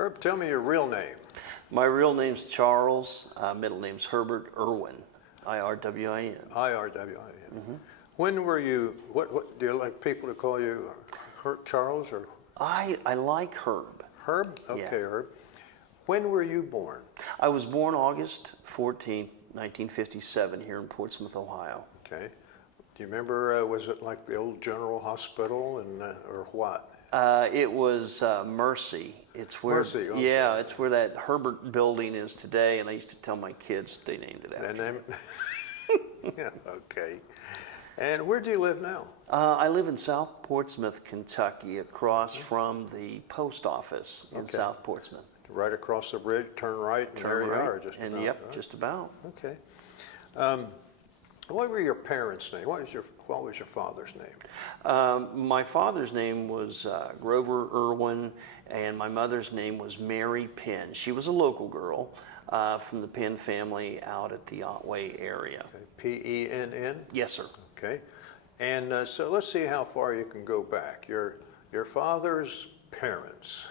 Herb, tell me your real name. My real name's Charles, middle name's Herbert Irwin, I-R-W-I-N. I-R-W-I-N. When were you, what do you like people to call you Charles or? I like Herb. Herb? Okay, Yeah. Herb. When were you born? I was born August 14th, 1957 here in Portsmouth, Ohio. Okay. Do you remember, was it like the old General Hospital and, or what? It was Mercy. It's where, Mercy, okay. Yeah, it's where that Herbert building is today, and I used to tell my kids they named it after. And then, yeah, okay. And where do you live now? I live in South Portsmouth, Kentucky, across from the post office in South Portsmouth. Right across the bridge, turn right, and there you are, just about. Yep, right? just about. Okay. What were your parents' name? What was your father's name? My father's name was Grover Irwin, and my mother's name was Mary Penn. She was a local girl from the Penn family out at the Otway area. Okay. P-E-N-N? Yes, sir. Okay. And so let's see how far you can go back. Your father's parents.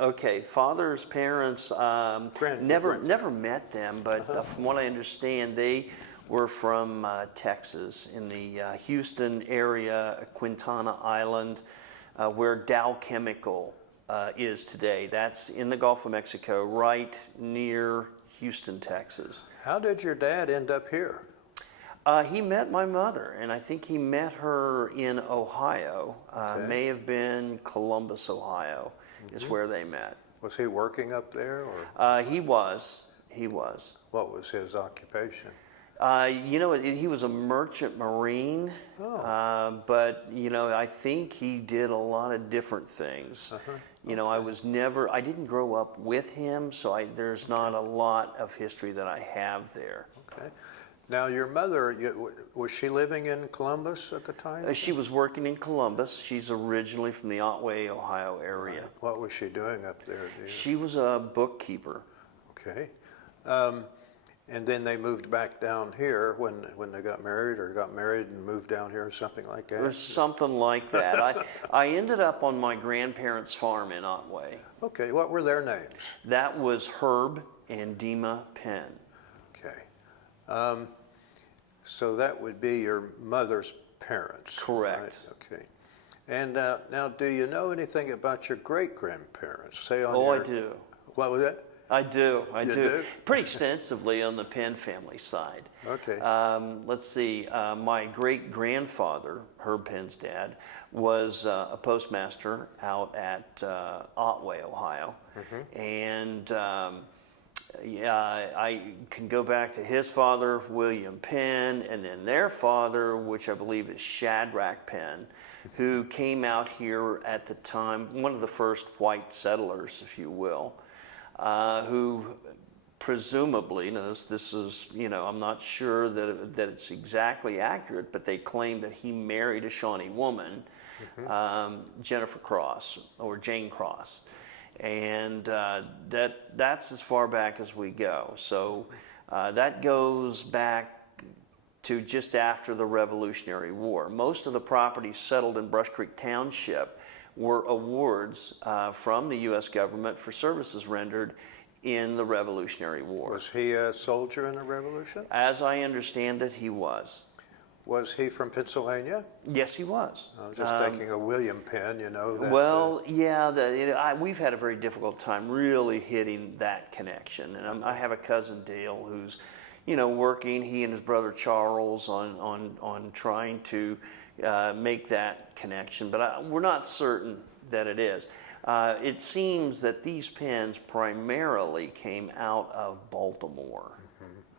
Okay, father's parents, never met them, but from what I understand, they were from Texas, in the Houston area, Quintana Island, where Dow Chemical is today. That's in the Gulf of Mexico, right near Houston, Texas. How did your dad end up here? He met my mother, and I think he met her in Ohio. Okay. May have been Columbus, Ohio. Is where they met. Was he working up there, or? He was. What was his occupation? You know, he was a merchant marine, but, you know, I think he did a lot of different things. You know, I didn't grow up with him, so there's not a lot of history that I have there. Okay. Now, your mother, was she living in Columbus at the time? She was working in Columbus. She's originally from the Otway, Ohio area. What was she doing up there? She was a bookkeeper. Okay. And then they moved back down here when they got married, or got married and moved down here, or something like that? Or something like that. I ended up on my grandparents' farm in Otway. Okay. What were their names? That was Herb and Dema Penn. Okay. So that would be your mother's parents. Correct. Right? Okay. And now, do you know anything about your great-grandparents? Say on I do. What was that? I do. You do? Pretty extensively on the Penn family side. Okay. Let's see. My great-grandfather, Herb Penn's dad, was a postmaster out at Otway, Ohio. And I can go back to his father, William Penn, and then their father, which I believe is Shadrach Penn, who came out here at the time, one of the first white settlers, if you will, who presumably, this is, you know, I'm not sure that it's exactly accurate, but they claim that he married a Shawnee woman, Jennifer Cross, or Jane Cross. And that's as far back as we go. So that goes back to just after the Revolutionary War. Most of the properties settled in Brush Creek Township were awards from the U.S. government for services rendered in the Revolutionary War. Was he a soldier in the Revolution? As I understand it, he was. Was he from Pennsylvania? Yes, he was. I was just thinking of William Penn, you know. That, well, yeah, we've had a very difficult time really hitting that connection. And I have a cousin, Dale, who's, you know, working, he and his brother Charles, on trying to make that connection. But we're not certain that it is. It seems that these Penns primarily came out of Baltimore.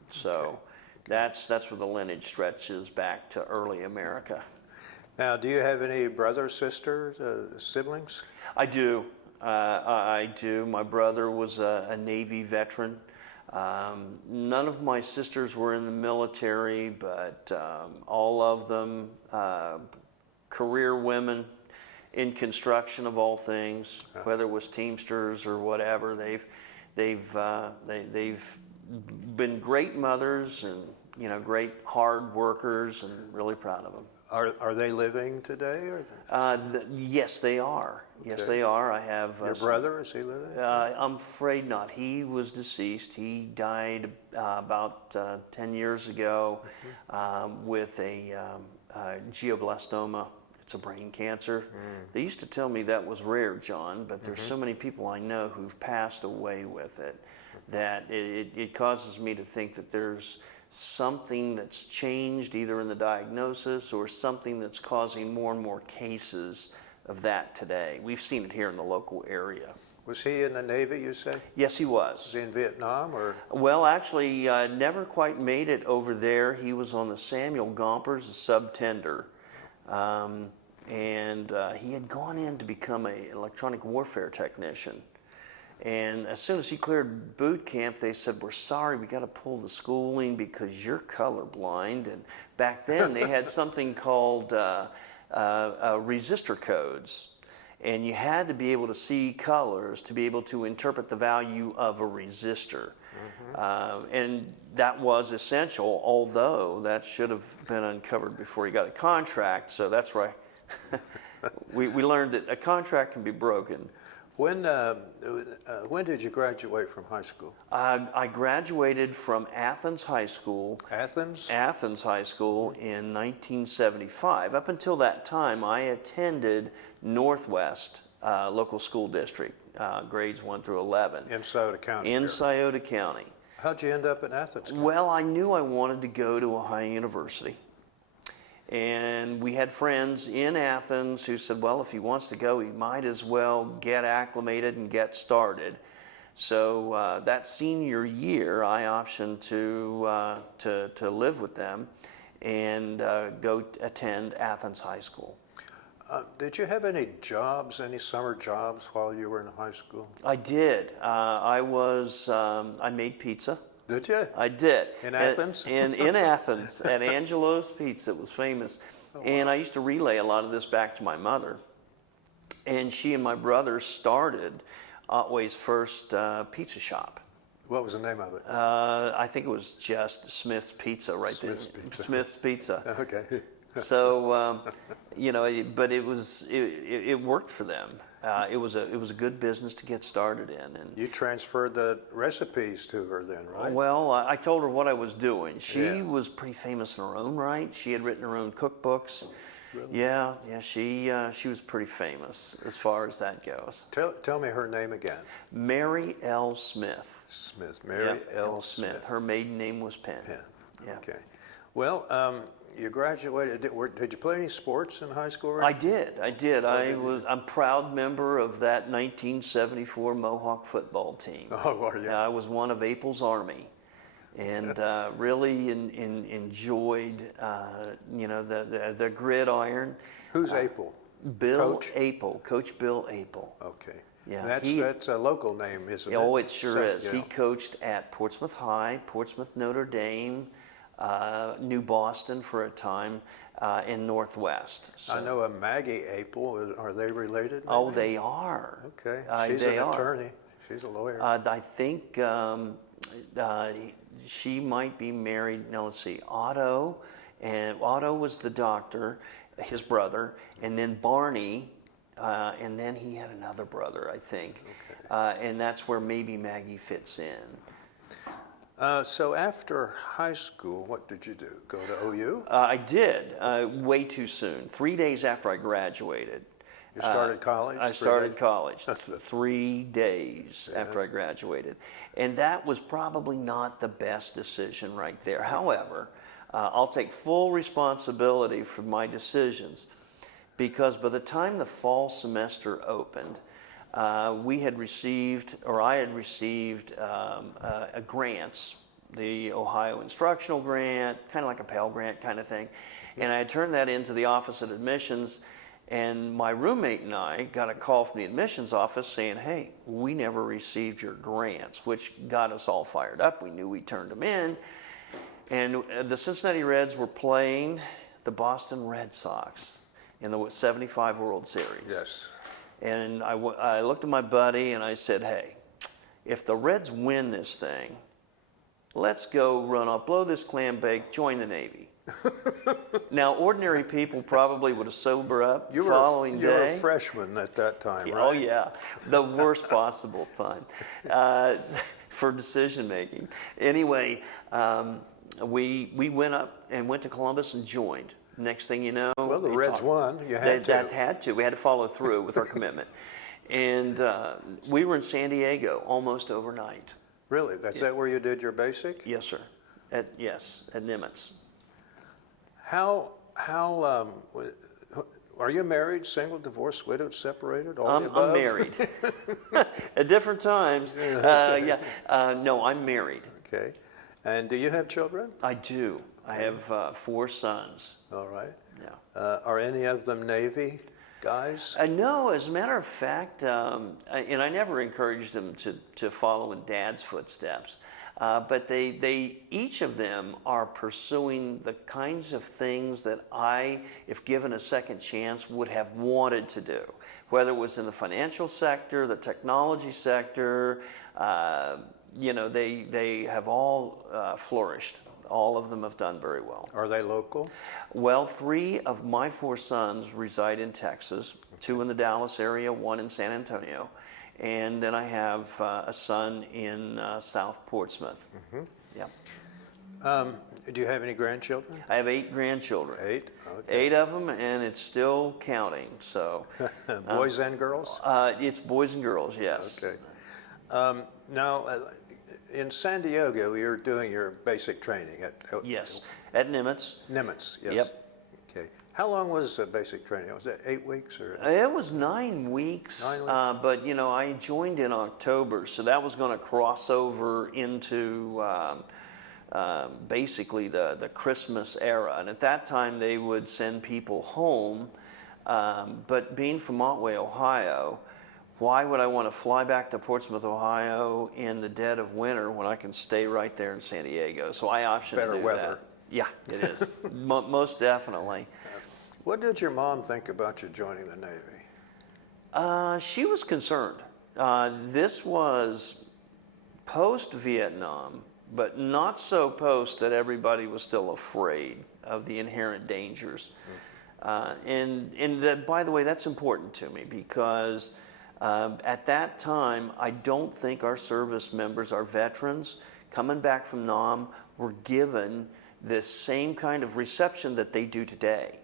So. Okay. That's where the lineage stretches back to early America. Now, do you have any brothers, sisters, siblings? I do. I do. My brother was a Navy veteran. None of my sisters were in the military, but all of them career women in construction of all things, whether it was Teamsters or whatever. They've been great mothers and, you know, great hard workers, and really proud of them. Are they living today? Or yes, they are. Yes, they are. I have Your brother, is he living? I'm afraid not. He was deceased. He died about 10 years ago with a glioblastoma. It's a brain cancer. They used to tell me that was rare, John, but there's so many people I know who've passed away with it that it causes me to think that there's something that's changed either in the diagnosis or something that's causing more and more cases of that today. We've seen it here in the local area. Was he in the Navy, you say? Yes, he was. Was he in Vietnam or? Well, actually, never quite made it over there. He was on the Samuel Gompers, a sub-tender. And he had gone in to become an electronic warfare technician. And as soon as he cleared boot camp, they said, "We're sorry, we got to pull the schooling because you're colorblind." And back then, they had something called resistor codes. And you had to be able to see colors to be able to interpret the value of a resistor. And that was essential, although that should have been uncovered before he got a contract. So that's why we learned that a contract can be broken. When did you graduate from high school? I graduated from Athens High School. Athens? Athens High School in 1975. Up until that time, I attended Northwest local school district, grades 1 through 11. In Scioto County? In Scioto County. How'd you end up in Athens? Well, I knew I wanted to go to Ohio University. And we had friends in Athens who said, well, if he wants to go, he might as well get acclimated and get started. So that senior year, I optioned to live with them and go attend Athens High School. Did you have any jobs, any summer jobs while you were in high school? I did. I made pizza. Did you? I did. In Athens? In Athens, at Angelo's Pizza. It was famous. Oh, wow. And I used to relay a lot of this back to my mother. And she and my brother started Otway's first pizza shop. What was the name of it? I think it was just Smith's Pizza right Smith's there. Pizza. Smith's Pizza. Okay. So, but it worked for them. It was a good business to get started in. And you transferred the recipes to her then, right? Well, I told her what I was doing. She was pretty famous in her own right. She had written her own cookbooks. Really? Yeah, she was pretty famous as far as that goes. Tell me her name again. Mary L. Smith. Mary L. Smith. Her maiden name was Penn. Yeah. Okay. Well, you graduated. Did you play any sports in high school? I did. I'm a proud member of that 1974 Mohawk football team. Oh, are you? I was one of April's Army, and really enjoyed the gridiron. Who's April? Bill Coach? Apel, Coach Bill Apel. Okay. Yeah, that's a local name, isn't it? Oh, it sure is. Yeah. He coached at Portsmouth High, Portsmouth Notre Dame, New Boston for a time, in Northwest. So. I know a Maggie Apel. Are they related? Maybe? Oh, they are. Okay. She's an attorney. She's a lawyer. I think she might be married. Now let's see. Otto was the doctor, his brother, and then Barney, and then he had another brother, I think. Okay. And that's where maybe Maggie fits in. So after high school, what did you do? Go to OU? I did, way too soon. 3 days after I graduated. You started college? I started college 3 days after I graduated. And that was probably not the best decision right there. However, I'll take full responsibility for my decisions because by the time the fall semester opened, I had received grants, the Ohio Instructional Grant, kind of like a Pell Grant kind of thing. And I had turned that into the Office of Admissions, and my roommate and I got a call from the admissions office saying, hey, we never received your grants, which got us all fired up. We knew we turned them in. And the Cincinnati Reds were playing the Boston Red Sox in the 75 World Series. Yes. And I looked at my buddy and I said, hey, if the Reds win this thing, let's go run up, blow this clam bake, join the Navy. Now, ordinary people probably would have sober up the following you were day. a freshman at that time, right? Oh yeah, the worst possible time for decision making. Anyway, we went up and went to Columbus and joined. Next thing you know, Well, the Reds won. You had that to. had to. We had to follow through with our commitment, and we were in San Diego almost overnight. Really? That's that where you did your basic? Yes, sir. At Nimitz. How are you married, single, divorced, widowed, separated? All the above? I'm married. At different times. No, I'm married. Okay. And do you have children? I do. I have 4 sons. All right. Yeah. Are any of them Navy guys? No, as a matter of fact, and I never encouraged them to follow in Dad's footsteps. But they each of them are pursuing the kinds of things that I, if given a second chance, would have wanted to do. Whether it was in the financial sector, the technology sector, they have all flourished. All of them have done very well. Are they local? Well, 3 of my 4 sons reside in Texas, 2 in the Dallas area, 1 in San Antonio. And then I have a son in South Portsmouth. Mm-hmm. Yeah. Do you have any grandchildren? I have 8 grandchildren. 8? Okay. 8 of them, and it's still counting. So, Boys and girls? it's boys and girls. Yes. Okay. Now, in San Diego, you're doing your basic training at Yes. At Nimitz. Nimitz. Yes. Yep. Okay. How long was the basic training? Was that 8 weeks or? It was 9 weeks. 9 weeks. But I joined in October, so that was going to cross over into basically the Christmas era. And at that time, they would send people home. But being from Otway, Ohio, why would I want to fly back to Portsmouth, Ohio in the dead of winter when I can stay right there in San Diego? So I optioned Better to do weather. that. Yeah, it is. Most definitely. What did your mom think about you joining the Navy? She was concerned. This was post-Vietnam, but not so post that everybody was still afraid of the inherent dangers. And that, by the way, that's important to me because at that time, I don't think our service members, our veterans, coming back from Nam, were given the same kind of reception that they do today.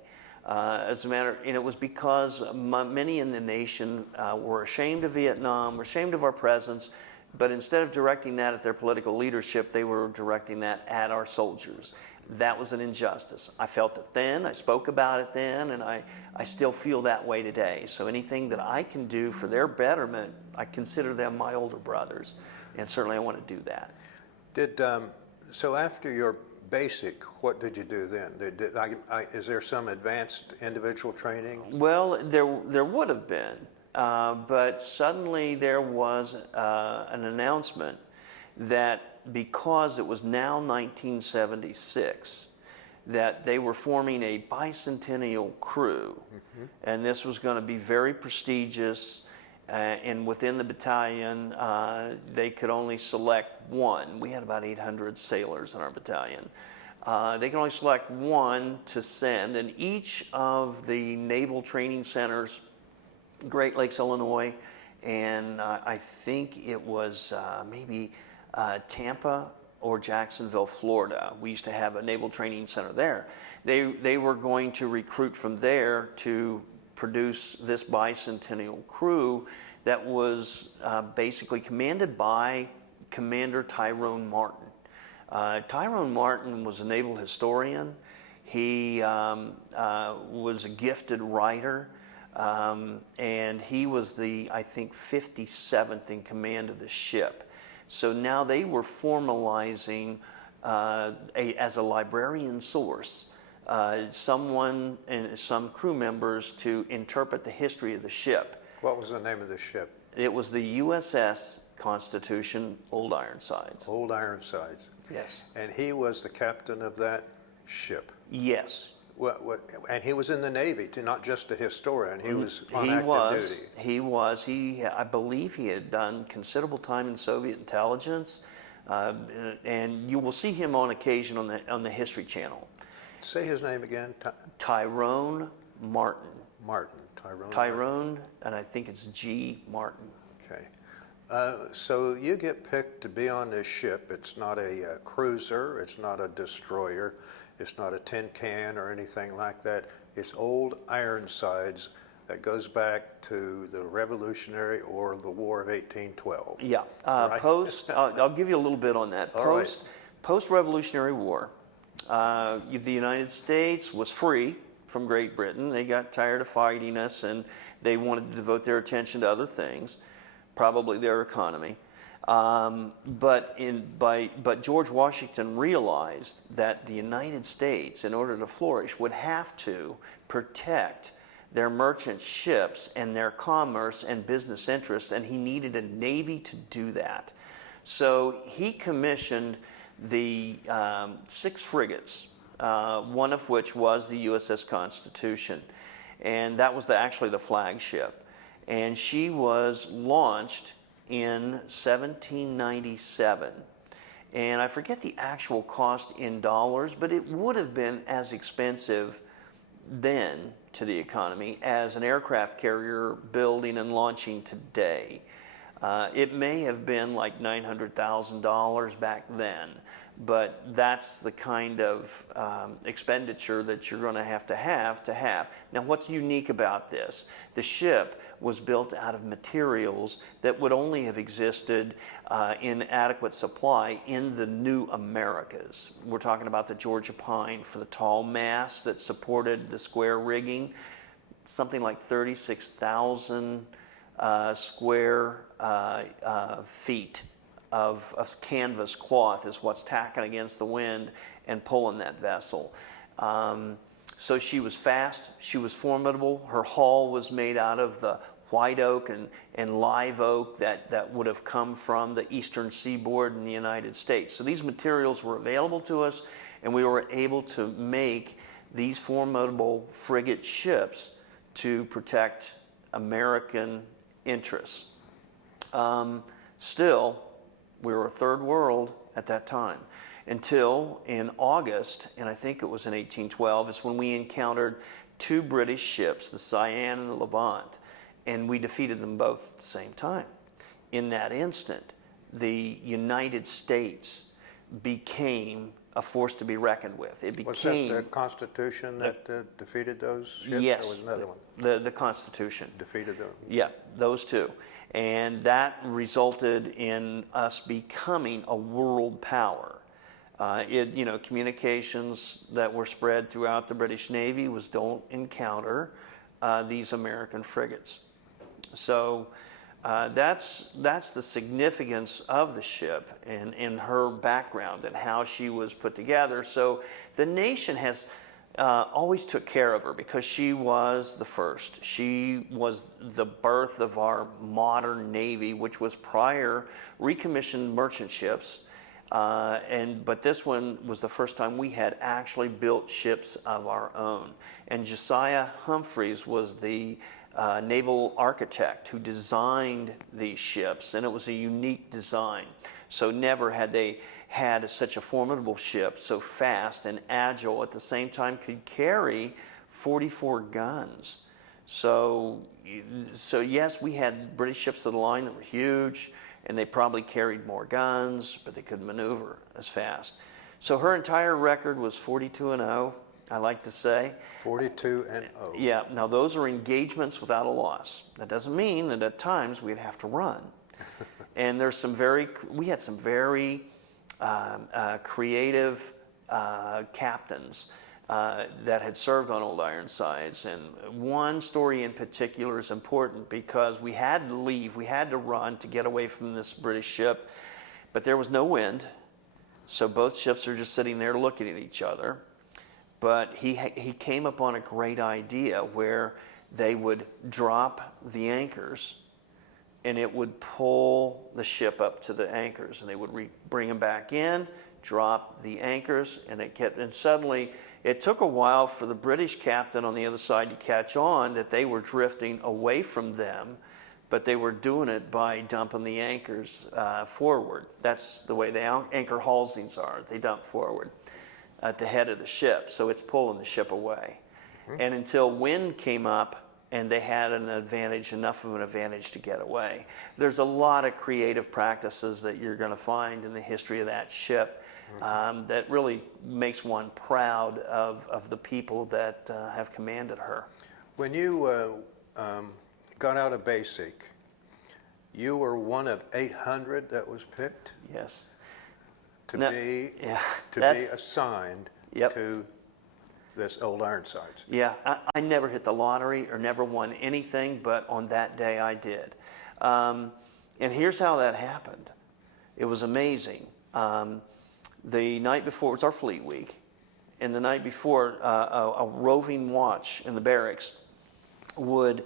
As a matter, and it was because many in the nation were ashamed of Vietnam, were ashamed of our presence, but instead of directing that at their political leadership, they were directing that at our soldiers. That was an injustice. I felt it then, I spoke about it then, and I still feel that way today. So anything that I can do for their betterment, I consider them my older brothers, and certainly I want to do that. So after your basic, what did you do then? Is there some advanced individual training? Well, there would have been, but suddenly there was an announcement that because it was now 1976, that they were forming a bicentennial crew, and this was going to be very prestigious. And within the battalion, they could only select 1. We had about 800 sailors in our battalion. They can only select 1 to send, and each of the naval training centers, Great Lakes, Illinois, and I think it was maybe Tampa or Jacksonville, Florida. We used to have a naval training center there. They were going to recruit from there to produce this bicentennial crew that was basically commanded by Commander Tyrone Martin. Tyrone Martin was a naval historian. He was a gifted writer, and he was I think, 57th in command of the ship. So now they were formalizing as a librarian source someone and some crew members to interpret the history of the ship. What was the name of the ship? It was the U.S.S. Constitution, Old Ironsides. Old Ironsides. Yes. And he was the captain of that ship. Yes. And he was in the Navy, not just a historian. He was on active duty. He was. I believe he had done considerable time in Soviet intelligence, and you will see him on occasion on the History Channel. Say his name again. Tyrone Martin. Martin. Tyrone. Tyrone, and I think it's G. Martin. Okay. So you get picked to be on this ship. It's not a cruiser. It's not a destroyer. It's not a tin can or anything like that. It's old Ironsides that goes back to the Revolutionary or the War of 1812. Yeah. Right. I'll give you a little bit on that. All right. Post-Revolutionary War, the United States was free from Great Britain. They got tired of fighting us, and they wanted to devote their attention to other things, probably their economy. But George Washington realized that the United States, in order to flourish, would have to protect their merchant ships and their commerce and business interests, and he needed a navy to do that. So he commissioned the 6 frigates, one of which was the U.S.S. Constitution, and that was actually the flagship. And she was launched in 1797. And I forget the actual cost in dollars, but it would have been as expensive then to the economy as an aircraft carrier building and launching today. It may have been like $900,000 back then, but that's the kind of expenditure that you're going to have. Now, what's unique about this? The ship was built out of materials that would only have existed in adequate supply in the new Americas. We're talking about the Georgia pine for the tall mast that supported the square rigging, something like 36,000 square feet of canvas cloth is what's tacking against the wind and pulling that vessel. So she was fast, she was formidable. Her hull was made out of the white oak and live oak that would have come from the eastern seaboard in the United States. So these materials were available to us, and we were able to make these formidable frigate ships to protect American interests. Still, we were a third world at that time, until in August, and I think it was in 1812, is when we encountered 2 British ships, the Cyane and the Levant, and we defeated them both at the same time. In that instant, the United States became a force to be reckoned with. It became... Was that the Constitution that defeated those ships? Yes. Or was another one? The Constitution. Defeated them? Yeah, those 2. And that resulted in us becoming a world power. Communications that were spread throughout the British Navy was don't encounter these American frigates. So that's the significance of the ship and her background and how she was put together. So the nation has always took care of her because she was the first. She was the birth of our modern Navy, which was prior recommissioned merchant ships. But this one was the first time we had actually built ships of our own. And Josiah Humphreys was the naval architect who designed these ships, and it was a unique design. So never had they had such a formidable ship, so fast and agile, at the same time could carry 44 guns. So yes, we had British ships of the line that were huge, and they probably carried more guns, but they couldn't maneuver as fast. So her entire record was 42-0, I like to say. 42-0. Yeah, now those are engagements without a loss. That doesn't mean that at times we'd have to run. And we had some very creative captains that had served on Old Ironsides. And one story in particular is important because we had to leave, we had to run to get away from this British ship, but there was no wind, so both ships are just sitting there looking at each other. But he came upon a great idea where they would drop the anchors and it would pull the ship up to the anchors, and they would bring them back in, drop the anchors, and suddenly it took a while for the British captain on the other side to catch on that they were drifting away from them, but they were doing it by dumping the anchors forward. That's the way the anchor halsings are. They dump forward. at the head of the ship, so it's pulling the ship away. And until wind came up and they had an advantage, enough of an advantage to get away. There's a lot of creative practices that you're going to find in the history of that ship that really makes one proud of the people that have commanded her. When you got out of basic, you were one of 800 that was picked Yes. to No, be yeah, to be that's- assigned Yep. to this old Ironsides. Yeah, I never hit the lottery or never won anything, but on that day I did. And here's how that happened. It was amazing. The night before, it was our fleet week, and the night before, a roving watch in the barracks would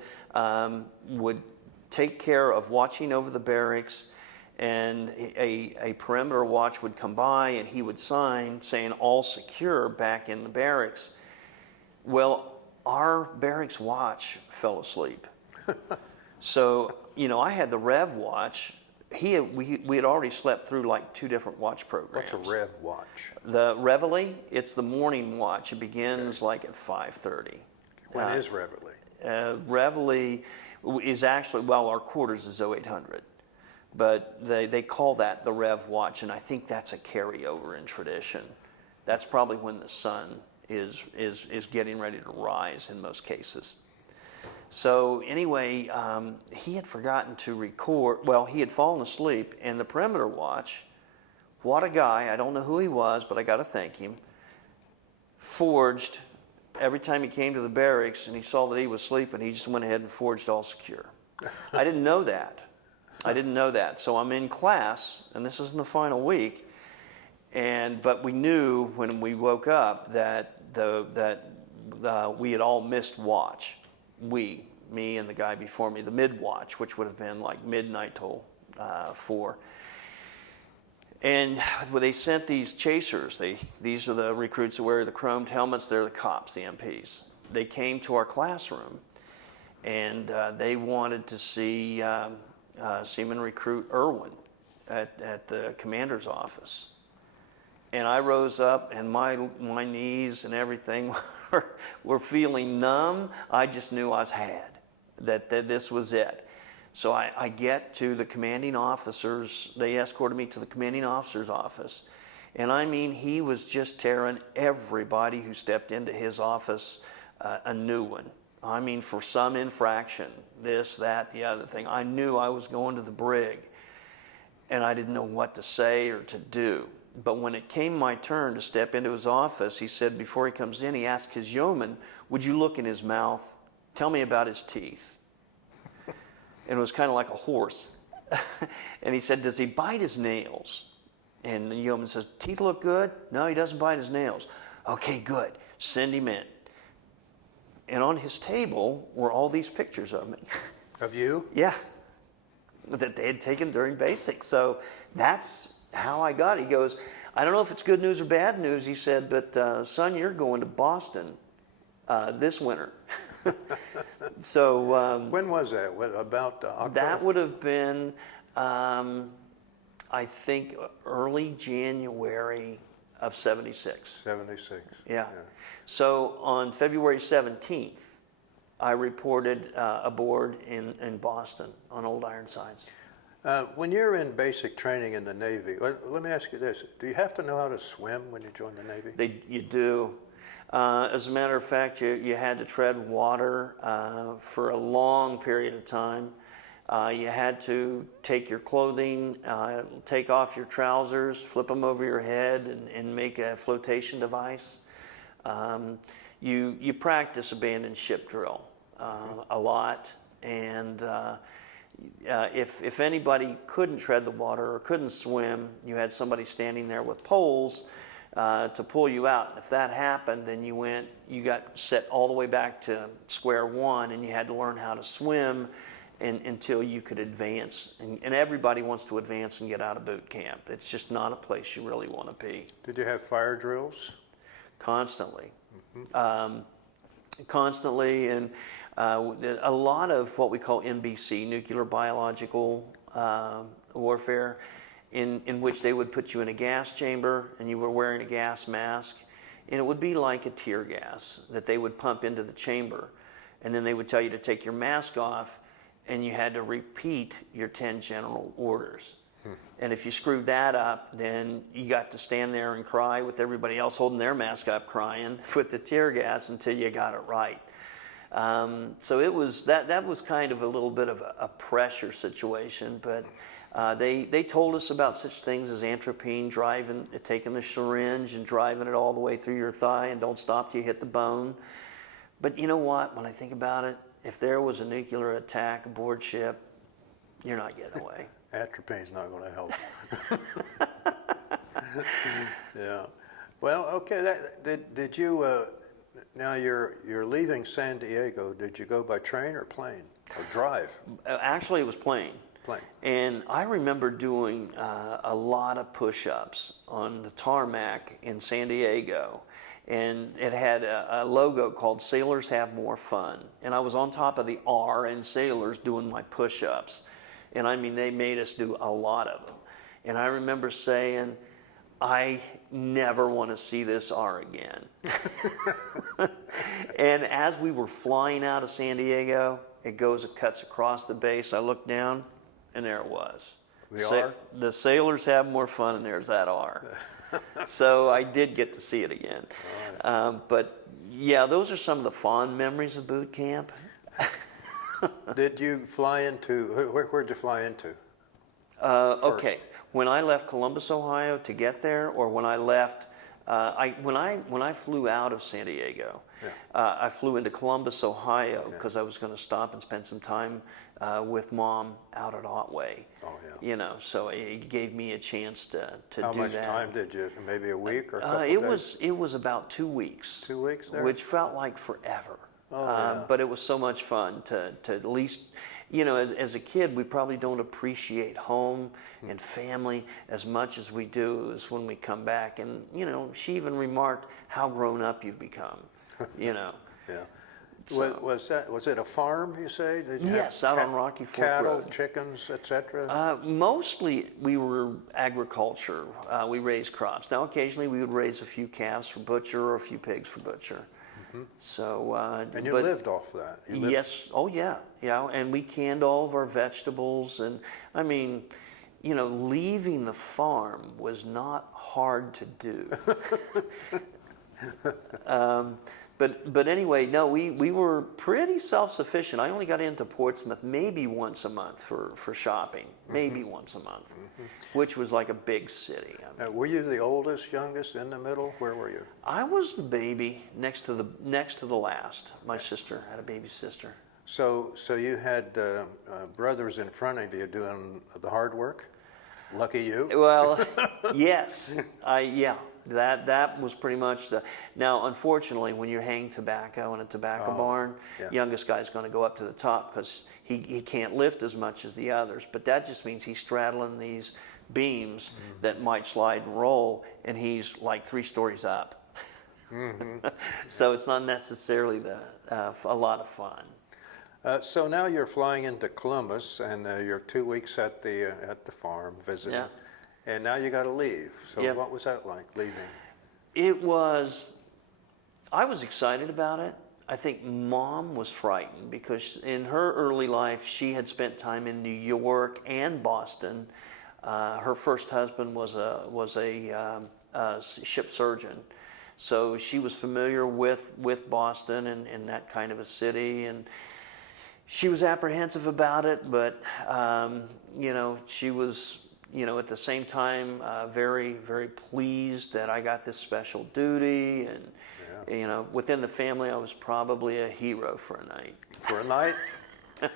take care of watching over the barracks, and a perimeter watch would come by and he would sign saying all secure back in the barracks. Well, our barracks watch fell asleep. So, I had the Rev watch. We had already slept through like 2 different watch programs. What's a Rev watch? The Reveille, it's the morning watch. It begins like at 5:30. When is Reveille? Reveille is actually, well, our quarters is 0800. But they call that the Rev watch, and I think that's a carryover in tradition. That's probably when the sun is getting ready to rise in most cases. So anyway, he had forgotten to record. Well, he had fallen asleep, and the perimeter watch, what a guy, I don't know who he was, but I got to thank him, forged every time he came to the barracks and he saw that he was sleeping, he just went ahead and forged all secure. I didn't know that. So I'm in class, and this is in the final week, but we knew when we woke up that we had all missed watch. Me and the guy before me, the mid watch, which would have been like midnight till 4. And when they sent these chasers, these are the recruits that wear the chromed helmets. They're the cops, the MPs. They came to our classroom, and they wanted to see Seaman Recruit Irwin at the commander's office. And I rose up, and my knees and everything were feeling numb. I just knew I was had, that this was it. So I get to the commanding officers. They escorted me to the commanding officer's office. And I mean, he was just tearing everybody who stepped into his office a new one. I mean, for some infraction, this, that, the other thing. I knew I was going to the brig, and I didn't know what to say or to do. But when it came my turn to step into his office, he said, before he comes in, he asked his yeoman, would you look in his mouth? Tell me about his teeth. And it was kind of like a horse. And he said, does he bite his nails? And the yeoman says, teeth look good? No, he doesn't bite his nails. Okay, good. Send him in. And on his table were all these pictures of me. Of you? Yeah. That they had taken during basic. So that's how I got it. He goes, I don't know if it's good news or bad news, he said, but son, you're going to Boston this winter. So When was that? What, about October? that would have been, I think, early January of 76. 76. Yeah. So on February 17th, I reported aboard in Boston on Old Ironsides. When you're in basic training in the Navy, let me ask you this. Do you have to know how to swim when you join the Navy? You do. As a matter of fact, you had to tread water for a long period of time. You had to take your clothing, take off your trousers, flip them over your head, and make a flotation device. You practice abandoned ship drill a lot, and if anybody couldn't tread the water or couldn't swim, you had somebody standing there with poles to pull you out. And if that happened, then you got set all the way back to square one, and you had to learn how to swim until you could advance. And everybody wants to advance and get out of boot camp. It's just not a place you really want to be. Did you have fire drills? Constantly. Constantly, and a lot of what we call NBC, nuclear biological warfare, in which they would put you in a gas chamber and you were wearing a gas mask, and it would be like a tear gas that they would pump into the chamber, and then they would tell you to take your mask off, and you had to repeat your 10 general orders. And if you screwed that up, then you got to stand there and cry with everybody else holding their mask up, crying with the tear gas until you got it right. So it was that was kind of a little bit of a pressure situation, but they told us about such things as atropine, taking the syringe and driving it all the way through your thigh, and don't stop till you hit the bone. But you know what? When I think about it, if there was a nuclear attack aboard ship, you're not getting away. Atropine's not going to help. Yeah. Well, okay. Did you? Now you're leaving San Diego. Did you go by train or plane or drive? Actually, it was plane. Plane. And I remember doing a lot of push-ups on the tarmac in San Diego. And it had a logo called Sailors Have More Fun. And I was on top of the R in Sailors doing my push-ups. And I mean, they made us do a lot of them. And I remember saying, I never want to see this R again. And as we were flying out of San Diego, it cuts across the base. I looked down, and there it was. The R? The Sailors Have More Fun, and there's that R. So I did get to see it again. Right. But yeah, those are some of the fond memories of boot camp. Did you fly into, where'd you fly into? Okay, when I left Columbus, Ohio to get there, or when I left, when I flew out of San Diego, yeah. I flew into Columbus, Ohio, because I was going to stop and spend some time with Mom out at Otway. Oh, yeah. You know, so it gave me a chance to do that. How much time did you, maybe a week or a couple days? It was about 2 weeks. 2 weeks there? Which felt like forever. Oh, yeah. But it was so much fun to at least, you know, as a kid, we probably don't appreciate home and family as much as we do as when we come back. And, you know, she even remarked how grown up you've become, you know. Yeah. So, was it a farm, you say? Did you yes, out on Rocky Fork cattle, Road. Chickens, etc.? Mostly we were agriculture. We raised crops. Now occasionally we would raise a few calves for butcher or a few pigs for butcher. So, and you lived off that? Yes. Oh, yeah. Yeah. And we canned all of our vegetables. And I mean, you know, leaving the farm was not hard to do. But anyway, no, we were pretty self-sufficient. I only got into Portsmouth maybe once a month for shopping, maybe once a month, which was like a big city. I mean, were you the oldest, youngest, in the middle? Where were you? I was the baby next to the last. My sister had a baby sister. So you had brothers in front of you doing the hard work? Lucky you. Well, yes, yeah. That was pretty much the. Now, unfortunately, when you're hanging tobacco in a tobacco barn, yeah. Youngest guy's going to go up to the top because he can't lift as much as the others. But that just means he's straddling these beams that might slide and roll, and he's like 3 stories up. So it's not necessarily a lot of fun. So now you're flying into Columbus, and you're 2 weeks at the farm visiting. Yeah. And now you got to leave. So Yep. What was that like, leaving? I was excited about it. I think Mom was frightened because in her early life, she had spent time in New York and Boston. Her first husband was a ship surgeon. So she was familiar with Boston and that kind of a city. And she was apprehensive about it, but, you know, she was... You know, at the same time, very, very pleased that I got this special duty. And, you know, within the family, I was probably a hero for a night. For a night? Do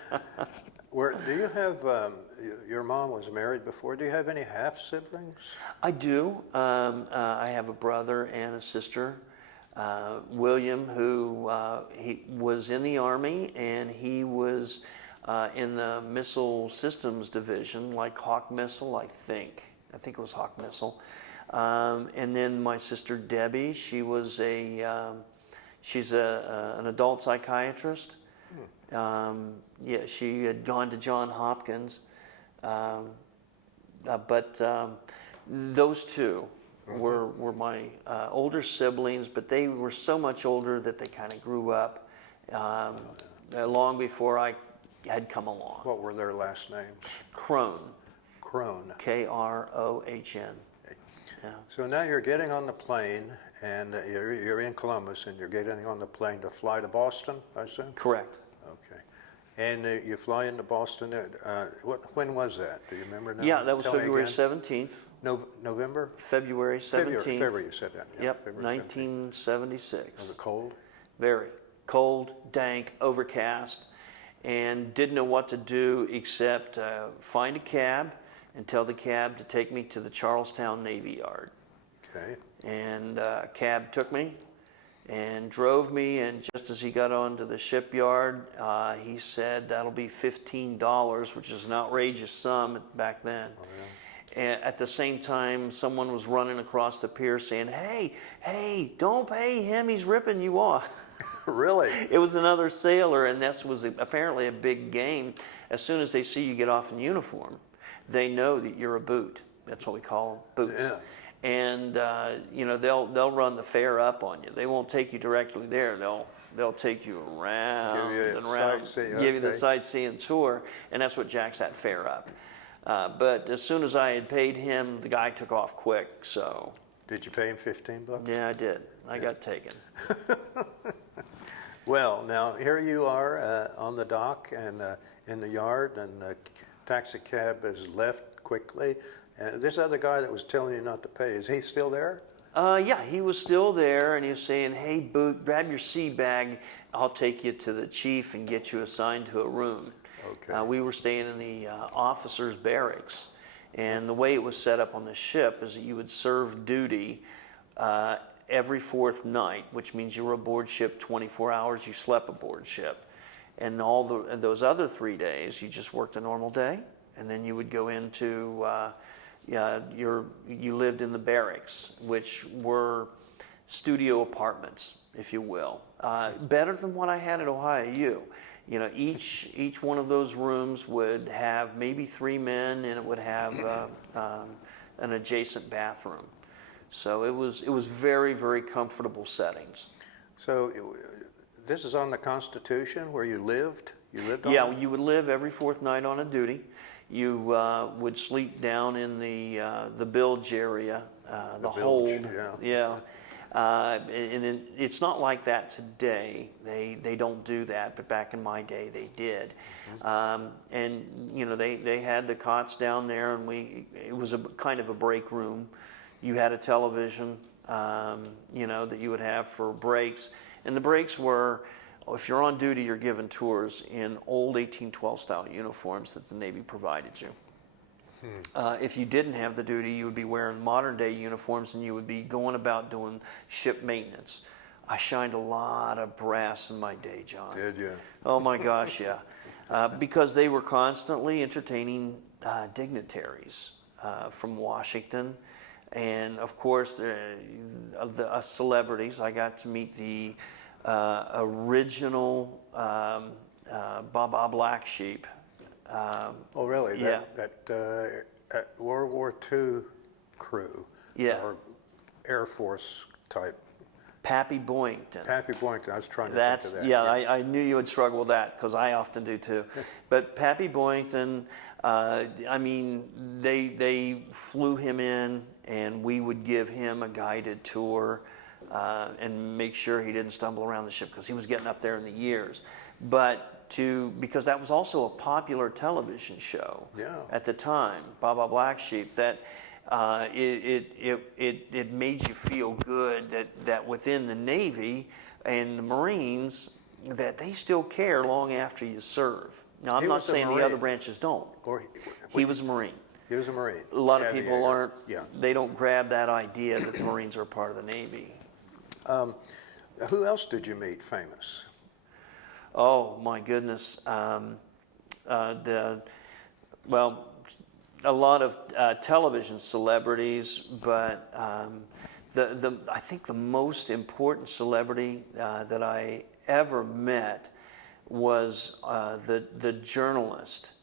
you have, your mom was married before, do you have any half-siblings? I do. I have a brother and a sister. William, who he was in the Army, and he was... in the Missile Systems Division, like Hawk Missile, I think it was Hawk Missile. And then my sister Debbie, she's an adult psychiatrist. Yeah, she had gone to Johns Hopkins. But those two were my older siblings, but they were so much older that they kind of grew up long before I had come along. What were their last names? Krohn. Krohn. K-R-O-H-N. Yeah. So now you're getting on the plane, and you're in Columbus, and you're getting on the plane to fly to Boston, I assume? Correct. Okay. And you fly into Boston. When was that? Do you remember now? Yeah, that was Tell me February again. 17th. November? February 17th. February, you said that. Yeah, Yep, February 17th. 1976. Was it cold? Very cold, dank, overcast, and didn't know what to do except find a cab and tell the cab to take me to the Charlestown Navy Yard. Okay. And a cab took me and drove me, and just as he got onto the shipyard, he said, that'll be $15, which is an outrageous sum back then. Oh, yeah. And at the same time, someone was running across the pier saying, hey, don't pay him, he's ripping you off. Really? It was another sailor, and this was apparently a big game. As soon as they see you get off in uniform, they know that you're a boot. That's what we call them, boots. Yeah. And you know, they'll run the fare up on you. They won't take you directly there. They'll take you around Give you and around, sightseeing, give you the okay. sightseeing tour, and that's what jacks that fare up. But as soon as I had paid him, the guy took off quick. So. Did you pay him $15? Yeah, I did. I got taken. Well, now here you are on the dock and in the yard, and the taxi cab has left quickly. And this other guy that was telling you not to pay, is he still there? Yeah, he was still there, and he was saying, hey, Boot, grab your sea bag. I'll take you to the chief and get you assigned to a room. Okay. We were staying in the officers' barracks, and the way it was set up on the ship is that you would serve duty every fourth night, which means you were aboard ship 24 hours, you slept aboard ship. And those other 3 days, you just worked a normal day, and then you would go into, you lived in the barracks, which were studio apartments, if you will. Better than what I had at Ohio U. You know, each one of those rooms would have maybe 3 men, and it would have an adjacent bathroom. So it was very, very comfortable settings. So this is on the Constitution where you lived? You lived on Yeah, it? you would live every fourth night on a duty. You would sleep down in the bilge area, the hold. Yeah. And it's not like that today. They don't do that, but back in my day they did. And you know, they had the cots down there, and it was a kind of a break room. You had a television, you know, that you would have for breaks, and the breaks were, if you're on duty, you're given tours in old 1812 style uniforms that the Navy provided you. If you didn't have the duty, you would be wearing modern day uniforms, and you would be going about doing ship maintenance. I shined a lot of brass in my day, John. Did you? Oh my gosh, yeah. Because they were constantly entertaining dignitaries from Washington. And of course, the celebrities. I got to meet the original Baba Black Sheep. Oh, really? Yeah. That World War II crew. Yeah. Or Air Force type. Pappy Boynton. Pappy Boynton, I was trying to That's, think of that. yeah, I knew you would struggle with that, because I often do too. But Pappy Boynton, I mean, they flew him in, and we would give him a guided tour and make sure he didn't stumble around the ship, because he was getting up there in the years. But because that was also a popular television show at the time, Baba Black Sheep, that it made you feel good that within the Navy and the Marines, that they still care long after you serve. Now, I'm not saying the other branches don't. He was a Marine. He was a Marine. A lot of people aren't, Yeah. they don't grab that idea that the Marines are part of the Navy. Who else did you meet famous? Oh, my goodness. Well, a lot of television celebrities, but I think the most important celebrity that I ever met was the journalist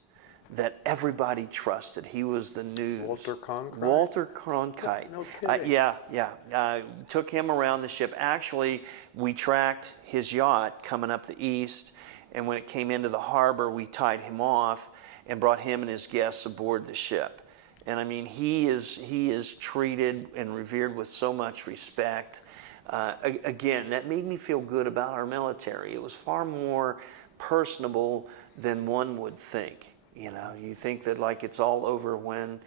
that everybody trusted. He was the news. Walter Cronkite? Walter Cronkite. No kidding. Yeah. Took him around the ship. Actually, we tracked his yacht coming up the east, and when it came into the harbor, we tied him off and brought him and his guests aboard the ship. And I mean, he is treated and revered with so much respect. Again, that made me feel good about our military. It was far more personable than one would think. You know, you think that like it's all over when